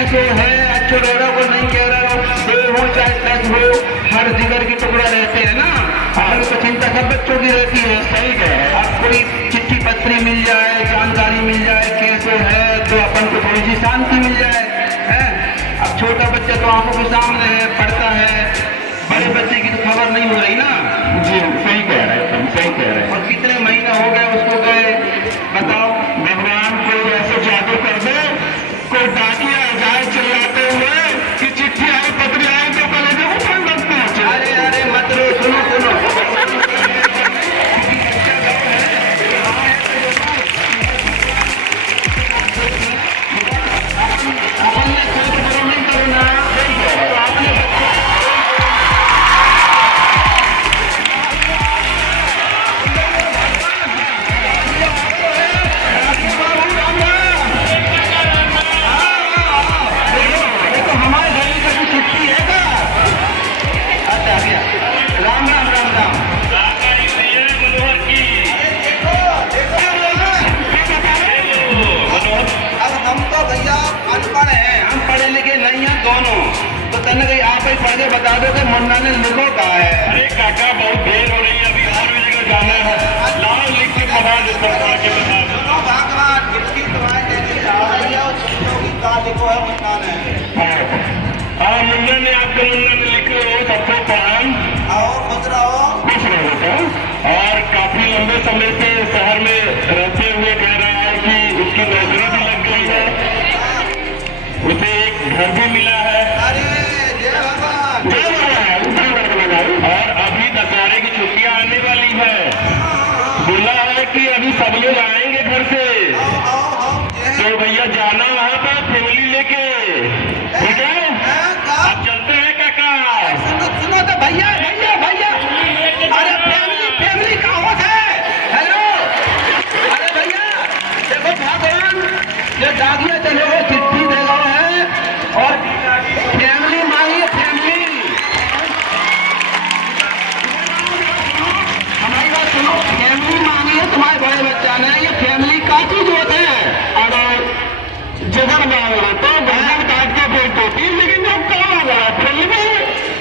कैसे है, अच्छो रह को नहीं कह रहा हो, दो हो चाहे 10 हो, हर जिगर की टुकड़ा रहते हैं ना। हमारी तो चिंता सब बच्चों की रहती है। सही है। अब कोई चिट्ठी पत्री मिल जाए, जानकारी मिल जाए कैसे है, तो अपन को थोड़ी सी शांति मिल जाए है। अब छोटा बच्चा तो आंखों के सामने है, पढ़ता है, बड़े बच्चे की तो खबर नहीं हो रही ना। जी सही कह रहे हैं, सही कह रहे हैं। और कितने महीने हो गए उसको गए, बताओ। भगवान कोई ऐसे जादू कर दे, कोई डाकिया आ जाए चिल्लाते हुए कि चिट्ठी आई पत्री आई तो कल देखो कौन लगता है। अरे अरे मत रो, सुनो सुनो, अपन ने सोच बड़ो नहीं करना, तो आपने बच्चे देखो हमारे घर की कभी छुट्टी है क्या? अच्छा क्या, राम राम राम राम। अब हम तो भैया अनपढ़ हैं, हम पढ़े लिखे नहीं हैं दोनों, तो तने कहीं आप ही पढ़ के बता दो कि मुन्ना ने लिखो कहा है। अरे काका बहुत देर हो रही है, अभी और भी जगह जाना है। लाओ लिख के बता देता हूँ, पढ़ के बता दो। सुनो भगवान, इसकी तुम्हारी जैसी भैया और छुट्टियों की का लिखो है मुन्ना ने। हाँ मुन्ना ने, आपके मुन्ना ने लिखे हो सबसे पहल। आओ खुश रहो। खुश रहो बेटा। और काफी लंबे समय से शहर में रहते हुए कह रहा है कि उसकी नौकरी भी लग गई है, उसे एक घर भी मिला है। अरे जय भगवान। और अभी दशहरे की छुट्टियां आने वाली है, बोला है कि अभी सब लोग आएंगे घर से, तो भैया जाना वहाँ पर फैमिली लेके, ठीक है? अब चलते हैं काका। सुनो सुनो तो भैया भैया भैया, अरे फैमिली फैमिली का होता है। हेलो, अरे भैया देखो भगवान, ये दागिया चले गए, चिट्ठी दे गए हैं और फैमिली मांगी, फैमिली। हमारी बात सुनो, फैमिली मांगी है तुम्हारे बड़े बच्चा ने, ये फैमिली का चीज होते हैं। अरे जिगर मांग रहे तो गर्दन काट के फेंक देती, लेकिन जब क्या हो गया फिल्म।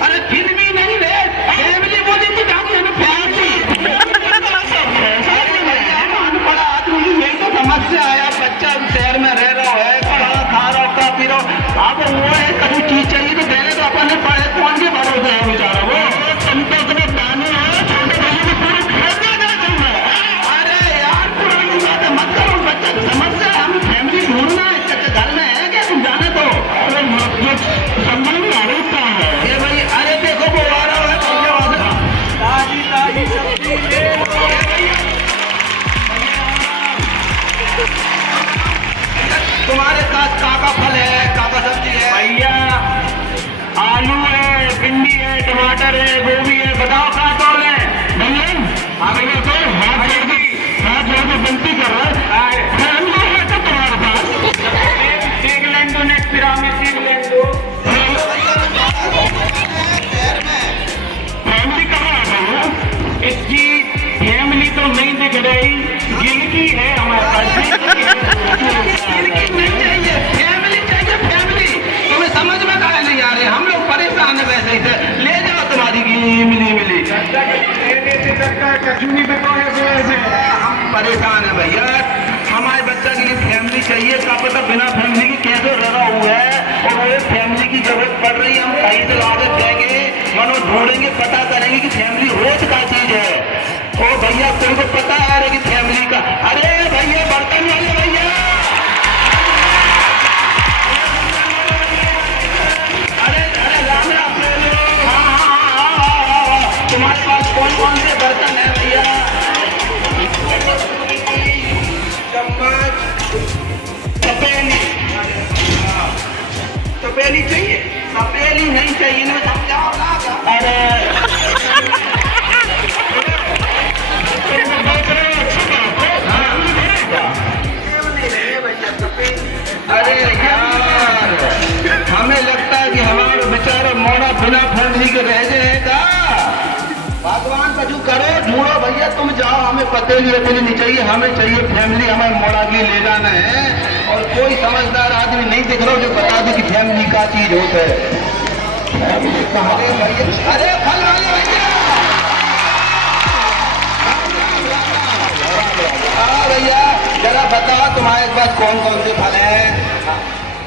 अरे फिल्मी नहीं रे, फैमिली बोली थी दागिया ने, फैमिली। अनपढ़ आदमी की यही तो समस्या है। बच्चा शहर में रह रहा है, पढ़ा खा रहा हो, का पी रहा हो, अब वो है कभी चीज चाहिए तो पहले तो अपन ने पढ़े, कौन के भरोसे है बेचारा वो। तुम तो अपने दाने हो, छोटे भाई को पूरा खेलने का चल रहा है। अरे यार पुरानी बातें मत करो, बच्चा की समस्या है, हमें फैमिली ढूंढना है। इसके घर में है क्या, तुम जाने दो। अरे जो समझ में आ रही क्या है। ये भाई, अरे देखो वो आ रहा है, पीछे वाला। ताजी ताजी सब्जी ले लो। तुम्हारे पास काका फल है, काका सब्जी है? भैया आलू है, भिंडी है, टमाटर है, गोभी है, बताओ क्या तोल है भैया। हाँ भैया तो हाथ जोड़ के विनती कर रहा है, फैमिली है तो तुम्हारे पास एक लेंडो ने पिरामिड एक लेंडो फैमिली कहाँ है भैया। इसकी फैमिली तो नहीं दिख रही, गिनती है हमारे पास। नहीं चाहिए फैमिली, चाहिए फैमिली। तुम्हें समझ में काहे नहीं आ रहे, हम लोग परेशान है वैसे ही से। ले जाओ तुम्हारी मिली मिली। हम परेशान है भैया, हमारे बच्चा के लिए फैमिली चाहिए। का पता बिना फैमिली के कैसे रहा हुआ है, और वो फैमिली की जरूरत पड़ रही है। हम कहीं से लागत देंगे, मनो ढूंढेंगे, पता करेंगे कि फैमिली रोज का चीज है। ओ भैया तुमको पता है कि फैमिली का, अरे भैया बर्तन वाले भैया, अरे अरे राम राम ले लो। हाँ, तुम्हारे पास कौन कौन से बर्तन है भैया? चम्मच, तपेली। तपेली चाहिए? तपेली नहीं चाहिए ना, समझाओ ना। अरे अरे यार, हमें लगता है कि हमारे बेचारे मोड़ा बिना फैमिली के रह जाएगा। भगवान का जो करो, ढूंढो भैया, तुम जाओ, हमें पतेली वतेली नहीं चाहिए, हमें चाहिए फैमिली, हमें मोड़ा की ले जाना है। और कोई समझदार आदमी नहीं दिख रहा जो बता दे कि फैमिली का चीज होता है। अरे भैया, अरे फल वाले भैया, हाँ भैया जरा बताओ तुम्हारे पास कौन कौन से फल हैं?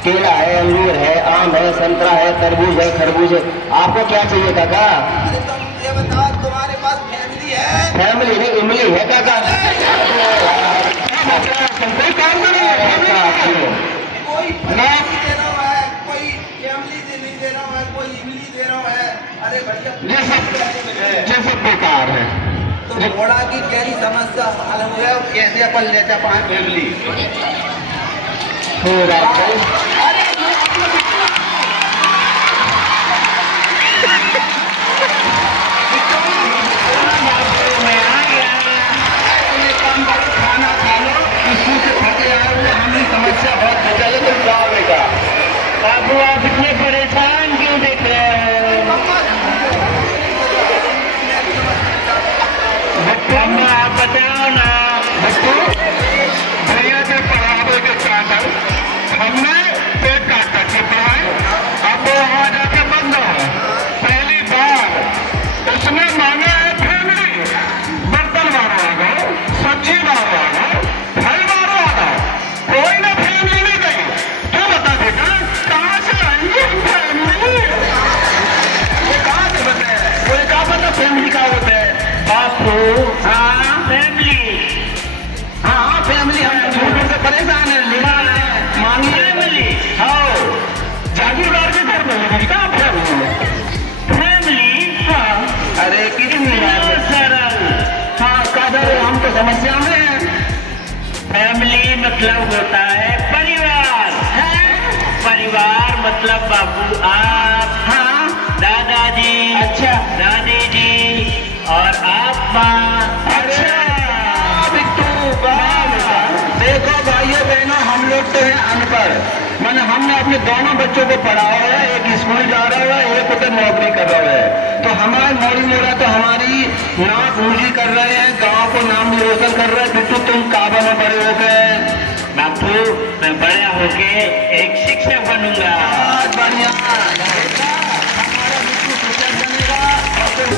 केला है, अंगूर है, आम है, संतरा है, तरबूज है, खरबूज है। आपको क्या चाहिए काका? अरे तुम ये बताओ तुम्हारे पास फैमिली है? फैमिली नहीं, इमली है काका। कोई काम नहीं है, कोई ना। दे रहा है, कोई फैमिली से नहीं दे रहा है, कोई इमली दे रहा है। अरे भैया ये सब बेकार है। तो घोड़ा की कैसी समस्या हल हो है, कैसे अपन ले जा पाए फैमिली? हो रहा है। खाना खा लो, इसी से थके आए हुए हमें समस्या बहुत बचा तुम जाओ बेटा। बाबू आप इतने परेशान क्यों दिख रहे हैं? मम्मा आप बताओ ना। भैया के पढ़ावे के कारण हमने पेट काट के पढ़ाए, अब वो वहाँ जाके बंद हो। पहली बार उसने मांगा है फैमिली, बर्तन वालों आ गए, सब्जी वालों आ गए, फल वालों आ गए, कोई ना फैमिली नहीं गई। तू बता बेटा कहाँ से आएंगे फैमिली? ये कहाँ से बने? कोई कहाँ पता फैमिली का होता है? बापू हाँ फैमिली, हाँ फैमिली, हम झूठ से परेशान है, निराल है, मांगिए फैमिली, आओ जागीरदार के घर में लगी क्या फैमिली। हाँ अरे कितनी सरल। हाँ कादर हम तो समस्या में हैं। फैमिली मतलब होता है परिवार। परिवार मतलब बाबू आप, हाँ दादाजी, अच्छा दादी जी और आप माँ। अच्छा बिट्टू देखो भाइयों बहनों, हम लोग तो हैं अनपढ़, मैंने हमने अपने दोनों बच्चों को पढ़ाया है, एक स्कूल जा रहा है, एक उधर नौकरी कर रहा है। तो हमारे मोड़ी मोड़ा तो हमारी नाक ऊंची कर रहे हैं, गांव को नाम भी रोशन कर रहे हैं। बिट्टू तुम काबा में बड़े हो गए। बापू मैं बड़ा होके एक शिक्षक बनूंगा। बहुत बढ़िया, हमारा बिट्टू शिक्षक बनेगा और फिर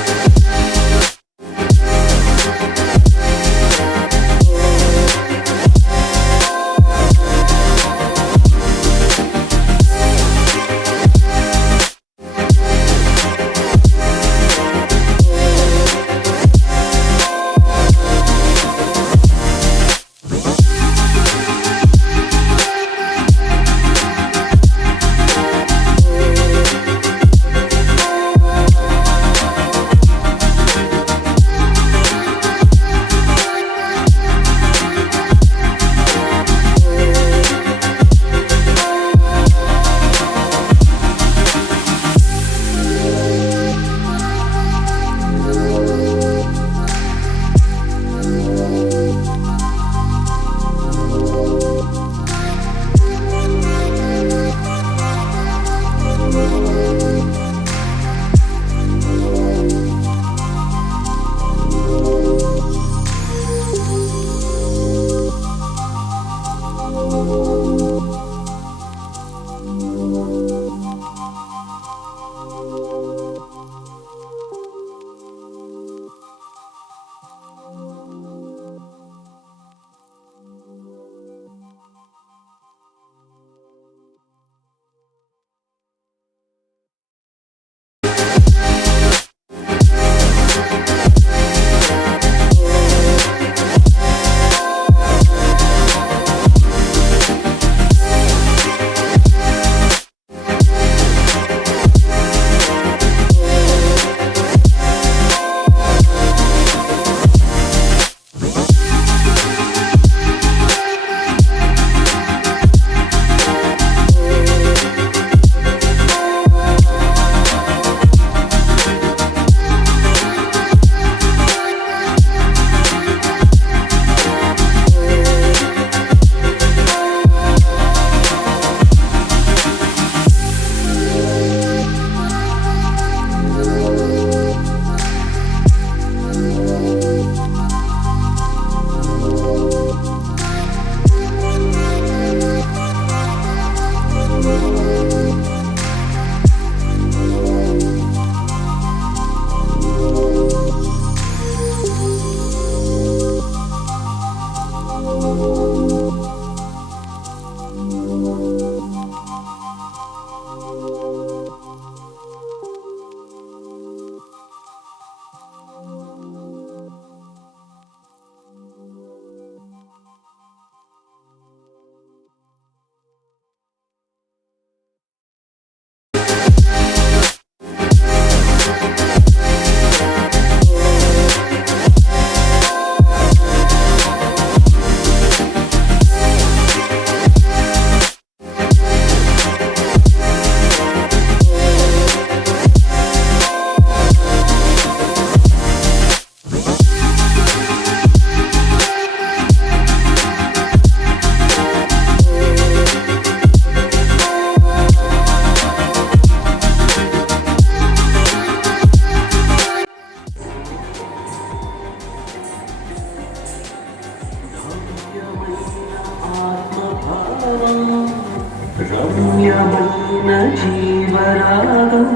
రమ్యమైన జీవరాగం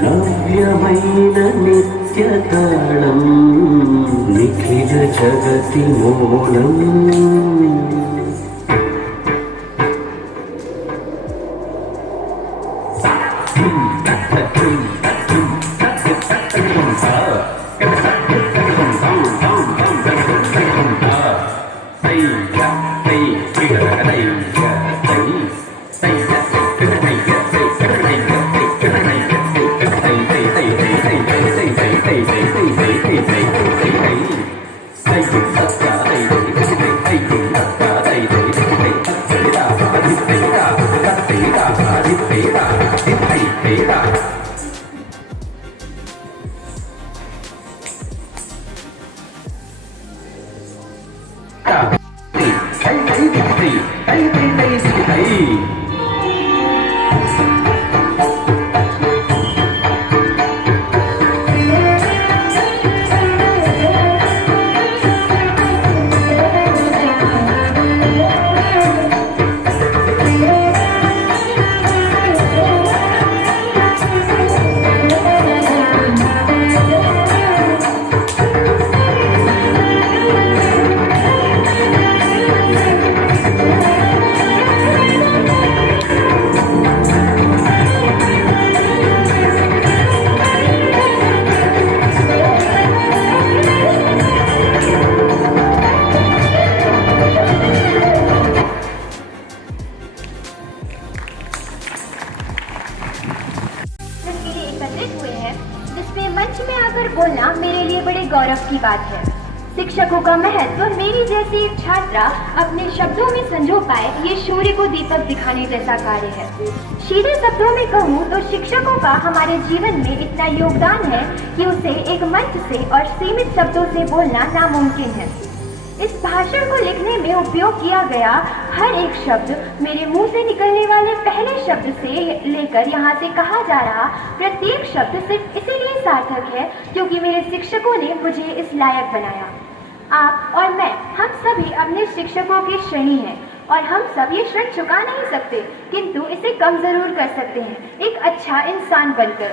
నవ్యమైన నిత్యతాళం నిఖిల జగతి మూలం मंच में आकर बोलना मेरे लिए बड़े गौरव की बात है। शिक्षकों का महत्व मेरी जैसी एक छात्रा अपने शब्दों में संजो पाए, ये सूर्य को दीपक दिखाने जैसा कार्य है। सीधे शब्दों में कहूँ तो शिक्षकों का हमारे जीवन में इतना योगदान है कि उसे एक मंच से और सीमित शब्दों से बोलना नामुमकिन है। इस भाषण को लिखने में उपयोग किया गया हर एक शब्द, मेरे मुंह से निकलने वाले पहले शब्द से लेकर यहाँ से कहा जा रहा प्रत्येक शब्द सिर्फ इसीलिए सार्थक है क्योंकि मेरे शिक्षकों ने मुझे इस लायक बनाया। आप और मैं, हम सभी अपने शिक्षकों की श्रेणी हैं और हम सब ये ऋण चुका नहीं सकते, किंतु इसे कम जरूर कर सकते हैं एक अच्छा इंसान बनकर।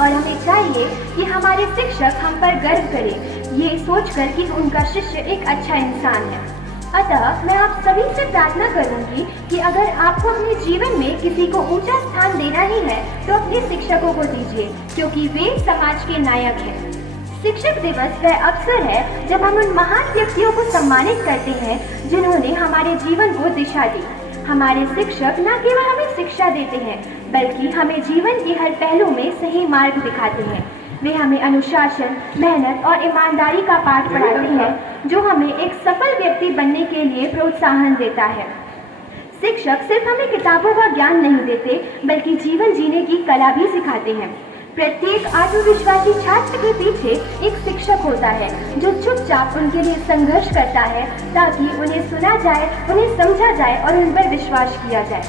और हमें चाहिए कि हमारे शिक्षक हम पर गर्व करें, ये सोचकर कि उनका शिष्य एक अच्छा इंसान है। अतः मैं आप सभी से प्रार्थना करूंगी कि अगर आपको अपने जीवन में किसी को ऊंचा स्थान देना ही है तो अपने शिक्षकों को दीजिए, क्योंकि वे समाज के नायक हैं। शिक्षक दिवस वह अवसर है जब हम उन महान व्यक्तियों को सम्मानित करते हैं जिन्होंने हमारे जीवन को दिशा दी। हमारे शिक्षक न केवल हमें शिक्षा देते हैं बल्कि हमें जीवन के हर पहलू में सही मार्ग दिखाते हैं। वे हमें अनुशासन, मेहनत और ईमानदारी का पाठ पढ़ाते हैं जो हमें एक सफल व्यक्ति बनने के लिए प्रोत्साहन देता है। शिक्षक सिर्फ हमें किताबों का ज्ञान नहीं देते बल्कि जीवन जीने की कला भी सिखाते हैं। प्रत्येक आत्मविश्वासी छात्र के पीछे एक शिक्षक होता है जो चुपचाप उनके लिए संघर्ष करता है ताकि उन्हें सुना जाए, उन्हें समझा जाए और उन पर विश्वास किया जाए।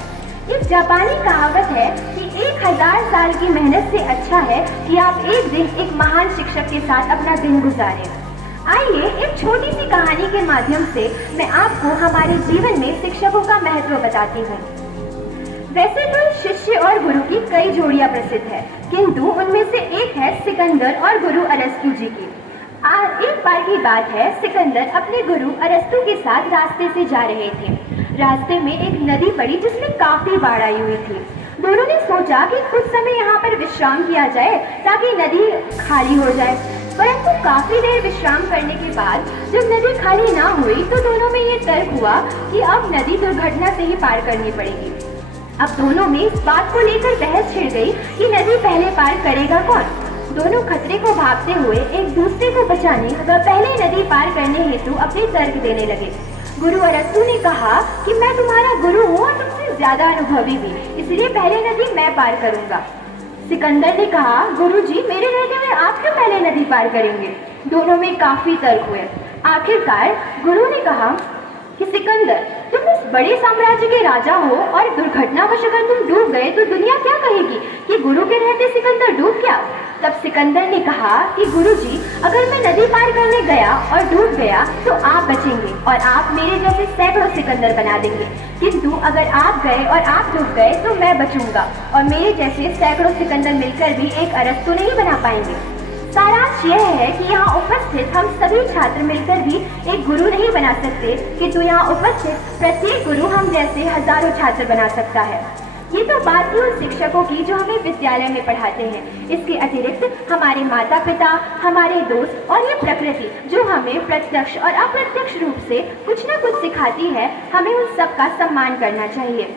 एक जापानी कहावत है कि 1000 साल की मेहनत से अच्छा है कि आप एक दिन एक महान शिक्षक के साथ अपना दिन गुजारें। आइए एक छोटी सी कहानी के माध्यम से मैं आपको हमारे जीवन में शिक्षकों का महत्व बताती हूँ। वैसे तो शिष्य और गुरु की कई जोड़ियां प्रसिद्ध है, किंतु उनमें से एक है सिकंदर और गुरु अरस्तु जी की। एक बार की बात है, सिकंदर अपने गुरु अरस्तु के साथ रास्ते से जा रहे थे। रास्ते में एक नदी पड़ी जिसमें काफी बाढ़ आई हुई थी। दोनों ने सोचा कि कुछ समय यहाँ पर विश्राम किया जाए ताकि नदी खाली हो जाए, परंतु काफी देर विश्राम करने के बाद जब नदी खाली ना हुई तो दोनों में ये तर्क हुआ कि अब नदी दुर्घटना से ही पार करनी पड़ेगी। अब दोनों में इस बात को लेकर बहस छिड़ गई कि नदी पहले पार करेगा कौन। दोनों खतरे को भागते हुए एक दूसरे को बचाने व पहले नदी पार करने हेतु अपने तर्क देने लगे। गुरु अरस्तु ने कहा कि मैं तुम्हारा गुरु हूँ और तुमसे ज्यादा अनुभवी भी, इसलिए पहले नदी मैं पार करूंगा। सिकंदर ने कहा, गुरु जी मेरे रहते हुए आप क्यों पहले नदी पार करेंगे। दोनों में काफी तर्क हुए। आखिरकार गुरु ने कहा कि सिकंदर, तू तुम इस बड़े साम्राज्य के राजा हो और दुर्घटनावश अगर तुम डूब गए तो दुनिया क्या कहेगी कि गुरु के रहते सिकंदर डूब गया। तब सिकंदर ने कहा कि गुरुजी, अगर मैं नदी पार करने गया और डूब गया तो आप बचेंगे और आप मेरे जैसे सैकड़ों सिकंदर बना देंगे, किंतु अगर आप गए और आप डूब गए तो मैं बचूंगा और मेरे जैसे सैकड़ों सिकंदर मिलकर भी एक अरस तो नहीं बना पाएंगे। सारांश यह है कि यहाँ उपस्थित हम सभी छात्र मिलकर भी एक गुरु नहीं बना सकते, किंतु यहाँ उपस्थित प्रत्येक गुरु हम जैसे हजारों छात्र बना सकता है। ये तो बात थी उन शिक्षकों की जो हमें विद्यालय में पढ़ाते हैं। इसके अतिरिक्त हमारे माता पिता, हमारे दोस्त और ये प्रकृति जो हमें प्रत्यक्ष और अप्रत्यक्ष रूप से कुछ न कुछ सिखाती है, हमें उन सब का सम्मान करना चाहिए।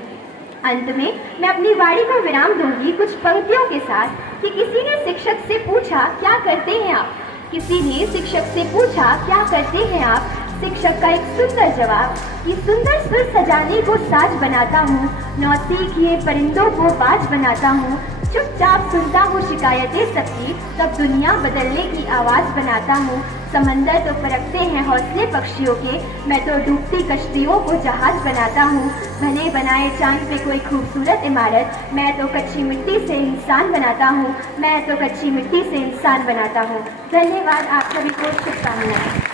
अंत में मैं अपनी वाणी को विराम दूंगी कुछ पंक्तियों के साथ कि किसी ने शिक्षक से पूछा, क्या करते हैं आप? किसी ने शिक्षक से पूछा, क्या करते हैं आप? शिक्षक का एक सुंदर जवाब कि सुंदर सुर सजाने को साज बनाता हूँ, नौसीखिए परिंदों को बाज बनाता हूँ, चुपचाप सुनता हूँ शिकायतें सबकी, तब दुनिया बदलने की आवाज़ बनाता हूँ। समंदर तो फरकते हैं हौसले पक्षियों के, मैं तो डूबती कश्तियों को जहाज बनाता हूँ। भले बनाए चांद पे कोई खूबसूरत इमारत, मैं तो कच्ची मिट्टी से इंसान बनाता हूँ, मैं तो कच्ची मिट्टी से इंसान बनाता हूँ। धन्यवाद आप सभी को, शुभकामनाएं।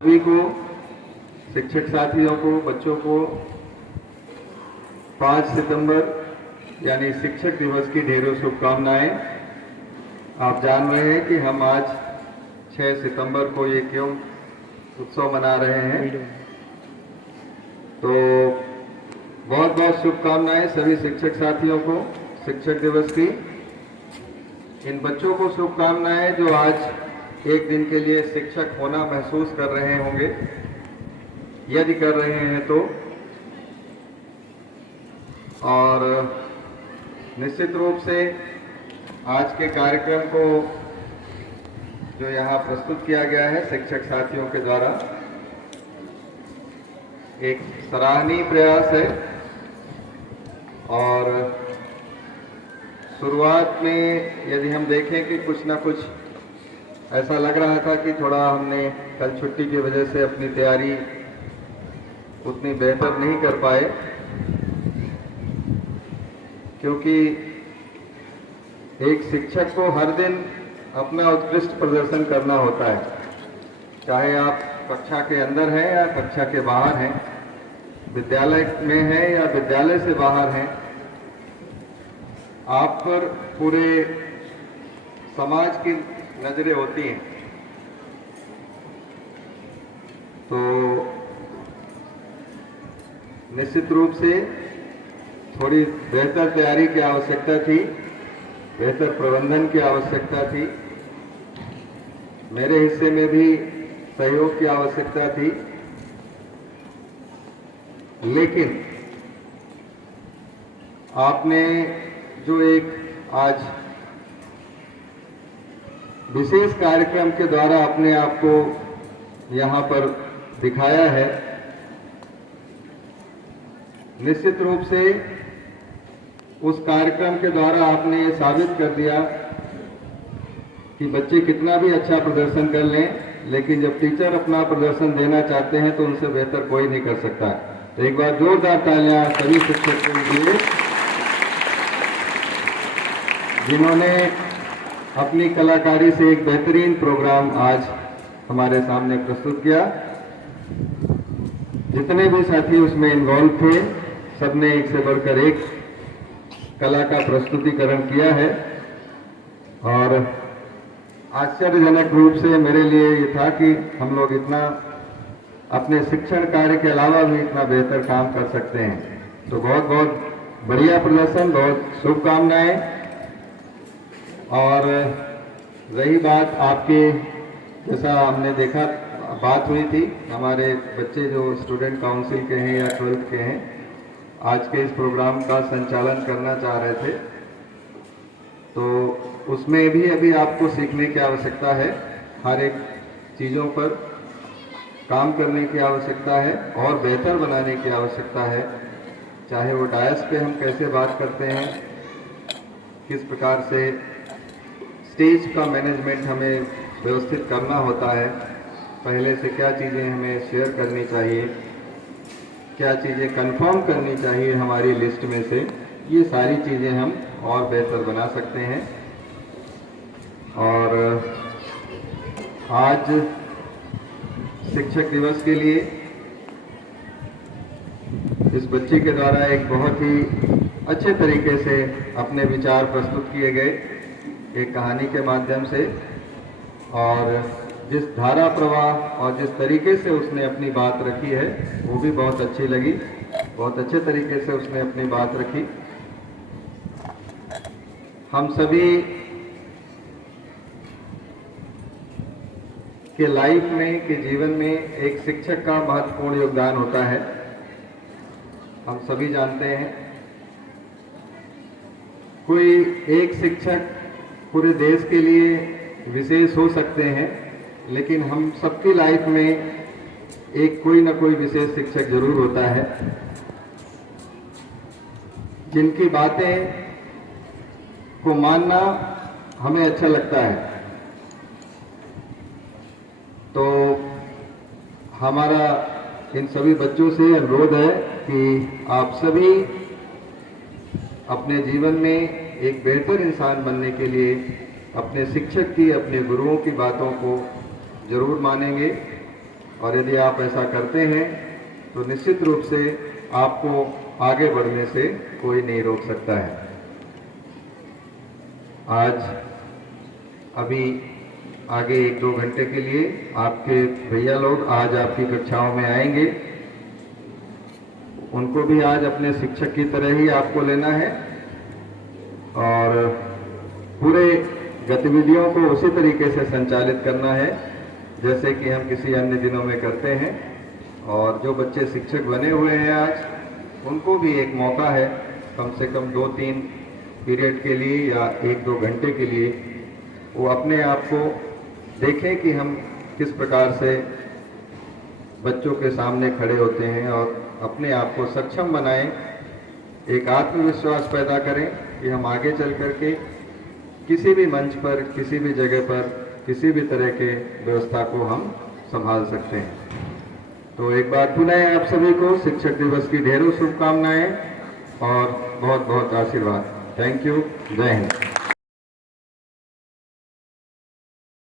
सभी को, शिक्षक साथियों को, बच्चों को 5 सितंबर यानी शिक्षक दिवस की ढेरों शुभकामनाएं। आप जान रहे हैं कि हम आज 6 सितंबर को ये क्यों उत्सव मना रहे हैं, तो बहुत बहुत शुभकामनाएं सभी शिक्षक साथियों को शिक्षक दिवस की। इन बच्चों को शुभकामनाएं जो आज एक दिन के लिए शिक्षक होना महसूस कर रहे होंगे, यदि कर रहे हैं तो। और निश्चित रूप से आज के कार्यक्रम को जो यहाँ प्रस्तुत किया गया है शिक्षक साथियों के द्वारा, एक सराहनीय प्रयास है। और शुरुआत में यदि हम देखें कि कुछ ना कुछ ऐसा लग रहा था कि थोड़ा हमने कल छुट्टी की वजह से अपनी तैयारी उतनी बेहतर नहीं कर पाए, क्योंकि एक शिक्षक को हर दिन अपना उत्कृष्ट प्रदर्शन करना होता है, चाहे आप कक्षा के अंदर हैं या कक्षा के बाहर हैं, विद्यालय में हैं या विद्यालय से बाहर हैं। आप पर पूरे समाज की नजरें होती हैं। तो निश्चित रूप से थोड़ी बेहतर तैयारी की आवश्यकता थी, बेहतर प्रबंधन की आवश्यकता थी, मेरे हिस्से में भी सहयोग की आवश्यकता थी, लेकिन आपने जो एक आज विशेष कार्यक्रम के द्वारा अपने आप को यहाँ पर दिखाया है, निश्चित रूप से उस कार्यक्रम के द्वारा आपने ये साबित कर दिया कि बच्चे कितना भी अच्छा प्रदर्शन कर लें, लेकिन जब टीचर अपना प्रदर्शन देना चाहते हैं तो उनसे बेहतर कोई नहीं कर सकता। तो एक बार जोरदार तालियां सभी शिक्षकों के लिए जिन्होंने अपनी कलाकारी से एक बेहतरीन प्रोग्राम आज हमारे सामने प्रस्तुत किया। जितने भी साथी उसमें इन्वॉल्व थे, सबने एक से बढ़कर एक कला का प्रस्तुतिकरण किया है और आश्चर्यजनक रूप से मेरे लिए ये था कि हम लोग इतना अपने शिक्षण कार्य के अलावा भी इतना बेहतर काम कर सकते हैं। तो बहुत बहुत बढ़िया प्रदर्शन, बहुत शुभकामनाएं। और रही बात आपके, जैसा हमने देखा बात हुई थी, हमारे बच्चे जो स्टूडेंट काउंसिल के हैं या 12th के हैं, आज के इस प्रोग्राम का संचालन करना चाह रहे थे, तो उसमें भी अभी आपको सीखने की आवश्यकता है, हर एक चीज़ों पर काम करने की आवश्यकता है और बेहतर बनाने की आवश्यकता है। चाहे वो डायस पे हम कैसे बात करते हैं, किस प्रकार से स्टेज का मैनेजमेंट हमें व्यवस्थित करना होता है, पहले से क्या चीज़ें हमें शेयर करनी चाहिए, क्या चीज़ें कंफर्म करनी चाहिए हमारी लिस्ट में से, ये सारी चीज़ें हम और बेहतर बना सकते हैं। और आज शिक्षक दिवस के लिए इस बच्चे के द्वारा एक बहुत ही अच्छे तरीके से अपने विचार प्रस्तुत किए गए एक कहानी के माध्यम से, और जिस धारा प्रवाह और जिस तरीके से उसने अपनी बात रखी है वो भी बहुत अच्छी लगी, बहुत अच्छे तरीके से उसने अपनी बात रखी। हम सभी के लाइफ में, के जीवन में एक शिक्षक का महत्वपूर्ण योगदान होता है, हम सभी जानते हैं। कोई एक शिक्षक पूरे देश के लिए विशेष हो सकते हैं, लेकिन हम सबकी लाइफ में एक कोई ना कोई विशेष शिक्षक जरूर होता है, जिनकी बातें को मानना हमें अच्छा लगता है। तो हमारा इन सभी बच्चों से अनुरोध है कि आप सभी अपने जीवन में एक बेहतर इंसान बनने के लिए अपने शिक्षक की, अपने गुरुओं की बातों को जरूर मानेंगे, और यदि आप ऐसा करते हैं तो निश्चित रूप से आपको आगे बढ़ने से कोई नहीं रोक सकता है। आज अभी आगे 1-2 घंटे के लिए आपके भैया लोग आज आपकी कक्षाओं में आएंगे, उनको भी आज अपने शिक्षक की तरह ही आपको लेना है और पूरे गतिविधियों को उसी तरीके से संचालित करना है जैसे कि हम किसी अन्य दिनों में करते हैं। और जो बच्चे शिक्षक बने हुए हैं आज, उनको भी एक मौका है कम से कम 2-3 पीरियड के लिए या 1-2 घंटे के लिए वो अपने आप को देखें कि हम किस प्रकार से बच्चों के सामने खड़े होते हैं और अपने आप को सक्षम बनाएं, एक आत्मविश्वास पैदा करें कि हम आगे चल करके किसी भी मंच पर, किसी भी जगह पर, किसी भी तरह के व्यवस्था को हम संभाल सकते हैं। तो एक बार पुनः आप सभी को शिक्षक दिवस की ढेरों शुभकामनाएं और बहुत बहुत आशीर्वाद। Thank you. जय हिंद।